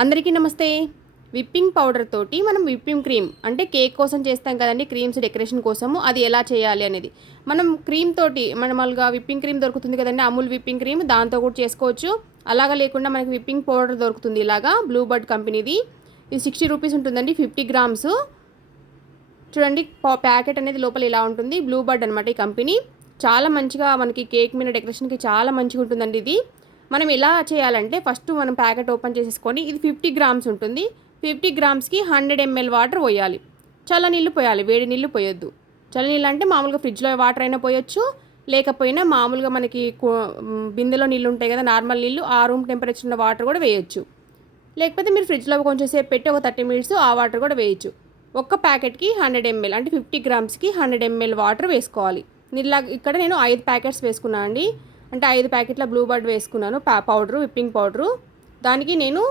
అందరికీ నమస్తే. Whipping powder తోటి మనం విప్పింగ్ క్రీమ్ అంటే కేక్ కోసం చేస్తాం కదండి క్రీమ్స్ డెకరేషన్ కోసము అది ఎలా చేయాలి అనేది. మనం క్రీమ్ తోటి మనమల్గా విప్పింగ్ క్రీమ్ దొరుకుతుంది కదండి అమూల్ విప్పింగ్ క్రీమ్ దాంతో కూడా చేసుకోవచ్చు. అలాగా లేకుండా మనకి విప్పింగ్ పౌడర్ దొరుకుతుంది ఇలాగా బ్లూ బర్డ్ కంపెనీది. ఇది సిక్స్టీ రూపీస్ ఉంటుందండి ఫిఫ్టీ గ్రామ్స్. చూడండి ప్యాకెట్ అనేది లోపల ఇలా ఉంటుంది బ్లూ బర్డ్ అనమాట ఈ కంపెనీ. చాలా మంచిగా మనకి కేక్ మీద డెకరేషన్కి చాలా మంచిగా ఉంటుందండి ఇది. మనం ఎలా చేయాలంటే ఫస్ట్ మనం ప్యాకెట్ ఓపెన్ చేసేసుకొని ఇది ఫిఫ్టీ గ్రామ్స్ ఉంటుంది. ఫిఫ్టీ గ్రామ్స్కి హండ్రెడ్ ఎంఎల్ వాటర్ పోయాలి. చల్ల నీళ్ళు పోయాలి వేడి నీళ్ళు పోయొద్దు. చల్ల నీళ్ళు అంటే మామూలుగా ఫ్రిడ్జ్లో వాటర్ అయినా పోయొచ్చు. లేకపోయినా మామూలుగా మనకి బిందెలో నీళ్ళు ఉంటాయి కదా నార్మల్ నీళ్ళు ఆ రూమ్ టెంపరేచర్ ఉన్న వాటర్ కూడా వేయొచ్చు. లేకపోతే మీరు ఫ్రిడ్జ్లో కొంచెం సేపు పెట్టి ఒక థర్టీ మినిట్స్ ఆ వాటర్ కూడా వేయచ్చు. ఒక్క ప్యాకెట్కి హండ్రెడ్ ఎంఎల్ అంటే ఫిఫ్టీ గ్రామ్స్కి హండ్రెడ్ ఎంఎల్ వాటర్ వేసుకోవాలి. ఇలా ఇక్కడ నేను ఐదు ప్యాకెట్స్ వేసుకున్నాను అండి అంటే ఐదు ప్యాకెట్ల బ్లూ బర్డ్ వేసుకున్నాను పా పౌడరు విప్పింగ్ పౌడరు. దానికి నేను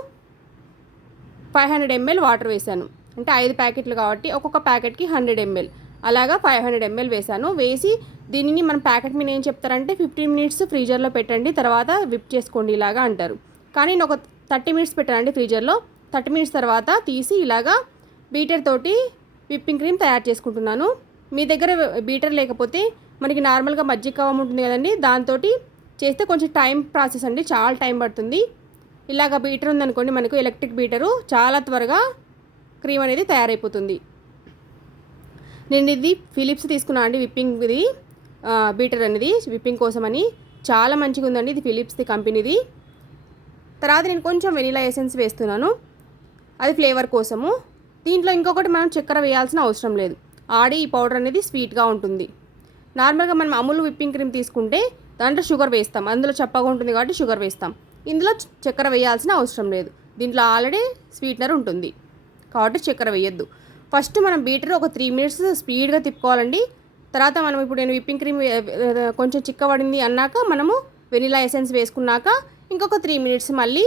ఫైవ్ హండ్రెడ్ ఎంఎల్ వాటర్ వేసాను అంటే ఐదు ప్యాకెట్లు కాబట్టి ఒక్కొక్క ప్యాకెట్కి హండ్రెడ్ ఎంఎల్. అలాగా ఫైవ్ హండ్రెడ్ ఎంఎల్ వేసాను వేసి దీనిని మన ప్యాకెట్ మీద ఏం చెప్తారంటే ఫిఫ్టీన్ మినిట్స్ ఫ్రీజర్లో పెట్టండి తర్వాత విప్ చేసుకోండి ఇలాగా అంటారు. కానీ నేను ఒక థర్టీ మినిట్స్ పెట్టానండి ఫ్రీజర్లో. థర్టీ మినిట్స్ తర్వాత తీసి ఇలాగా బీటర్ తోటి విప్పింగ్ క్రీమ్ తయారు చేసుకుంటున్నాను. మీ దగ్గర బీటర్ లేకపోతే మనకి నార్మల్గా మజ్జిగ కవం ఉంటుంది కదండి దాంతో చేస్తే కొంచెం టైం ప్రాసెస్ అండి చాలా టైం పడుతుంది. ఇలాగ బీటర్ ఉందనుకోండి మనకు ఎలక్ట్రిక్ బీటరు చాలా త్వరగా క్రీమ్ అనేది తయారైపోతుంది. నేను ఇది ఫిలిప్స్ తీసుకున్నాను అండి విప్పింగ్ ఇది బీటర్ అనేది విప్పింగ్ కోసమని. చాలా మంచిగా ఉందండి ఇది ఫిలిప్స్ది కంపెనీది. తర్వాత నేను కొంచెం వెనీలా ఎసెన్స్ వేస్తున్నాను అది ఫ్లేవర్ కోసము. దీంట్లో ఇంకొకటి మనం చక్కెర వేయాల్సిన అవసరం లేదు. ఆడి ఈ పౌడర్ అనేది స్వీట్గా ఉంటుంది. నార్మల్గా మనం అమూల్ విప్పింగ్ క్రీమ్ తీసుకుంటే దాంట్లో షుగర్ వేస్తాం. అందులో చప్పగా ఉంటుంది కాబట్టి షుగర్ వేస్తాం. ఇందులో చక్కెర వేయాల్సిన అవసరం లేదు. దీంట్లో ఆల్రెడీ స్వీట్నర్ ఉంటుంది. కాబట్టి చక్కెర వేయొద్దు. ఫస్ట్ మనం బీటర్ ఒక త్రీ మినిట్స్ స్పీడ్గా తిప్పుకోవాలండి. తర్వాత మనం ఇప్పుడు నేను విప్పింగ్ క్రీమ్ కొంచెం చిక్కబడింది అన్నాక మనము వెనిలా ఎసెన్స్ వేసుకున్నాక ఇంకొక త్రీ మినిట్స్ మళ్ళీ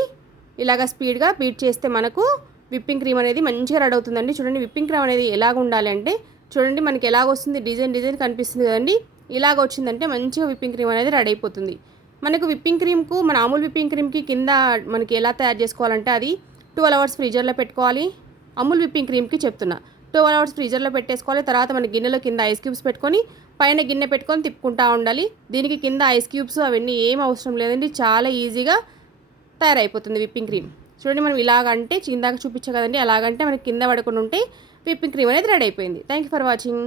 ఇలాగ స్పీడ్గా బీట్ చేస్తే మనకు విప్పింగ్ క్రీమ్ అనేది మంచిగా రెడీ అవుతుందండి. చూడండి విప్పింగ్ క్రీమ్ అనేది ఎలాగ ఉండాలి అంటే చూడండి మనకి ఎలాగ వస్తుంది డిజైన్ డిజైన్ కనిపిస్తుంది కదండి. ఇలాగ వచ్చిందంటే మంచిగా విప్పింగ్ క్రీమ్ అనేది రెడీ అయిపోతుంది. మనకు విప్పింగ్ క్రీమ్కు మన అమూల్ విప్పింగ్ క్రీమ్కి కింద మనకి ఎలా తయారు చేసుకోవాలంటే అది ట్వెల్వ్ అవర్స్ ఫ్రీజర్లో పెట్టుకోవాలి. అమూల్ విప్పింగ్ క్రీమ్కి చెప్తున్నా. ట్వెల్వ్ అవర్స్ ఫ్రీజర్లో పెట్టేసుకోవాలి. తర్వాత మన గిన్నెలో కింద ఐస్ క్యూబ్స్ పెట్టుకొని పైన గిన్నె పెట్టుకొని తిప్పుకుంటా ఉండాలి. దీనికి కింద ఐస్ క్యూబ్స్ అవన్నీ ఏం అవసరం లేదండి. చాలా ఈజీగా తయారైపోతుంది విప్పింగ్ క్రీమ్. చూడండి మనం ఇలాగంటే ఇందాక చూపించా కదండి అలాగంటే మనకి కింద పడకుండా ఉంటే విప్పింగ్ క్రీమ్ అనేది రెడీ అయిపోయింది. Thank you for watching.